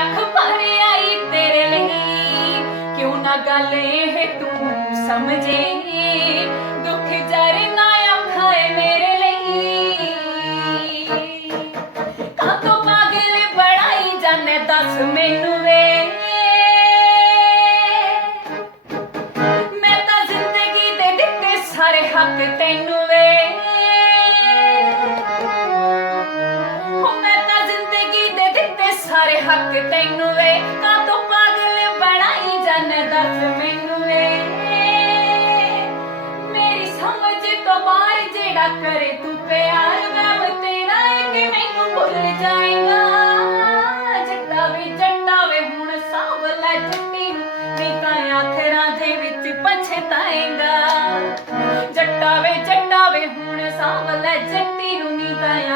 ਲੱਖ ਭਰਿਆਈ ਤੇਰੇ ਲਈ। ਕਿਉਂ ਨਾ ਗੱਲ ਇਹ ਤੂੰ ਸਮਝੇ? ਦੁੱਖ ਜਰੇ ਨਾ ਆਖਾਏ ਮੇਰੇ ਲਈ। ਕਾਤੋਂ ਪਾਗਲ ਬੜਾਈ ਜਾਣੇ ਦੱਸ ਮੈਨੂੰ ਵੇ? ਮੈਂ ਤਾਂ ਜ਼ਿੰਦਗੀ ਦੇ ਦਿੱਤੇ ਸਾਰੇ ਹੱਕ ਸਾਰੇ ਹੱਕ ਤੈਨੂੰ ਵੇ ਕਾਤੋਂ ਪਾਗਲ ਬਣਾਈ ਜਾਣੇ ਦੱਸ ਮੈਨੂੰ ਵੇ? ਮੇਰੀ ਸਮਝ ਤੋਂ ਬਾਹਰ ਜਿਹੜਾ ਕਰੇ ਤੂੰ ਪਿਆਰ ਵਹਿਮ ਤੇਰਾ ਏ ਕਿ ਮੈਨੂੰ ਭੁੱਲ ਜਾਏਗਾ। ਜੱਟਾ ਵੇ ਜੱਟਾ ਵੇ, ਹੁਣ ਸਾਂਭ ਲੈ ਜੱਟੀ ਨੂੰ ਨਹੀਂ ਤਾਂ ਆਖਰਾਂ ਦੇ ਵਿੱਚ ਪਛਤਾਏਗਾ। ਜੱਟਾ ਵੇ ਜੱਟਾ ਵੇ, ਹੁਣ ਸਾਂਭ ਲੈ ਜੱਟੀ ਨੂੰ ਨਹੀਂ ਤਾਂ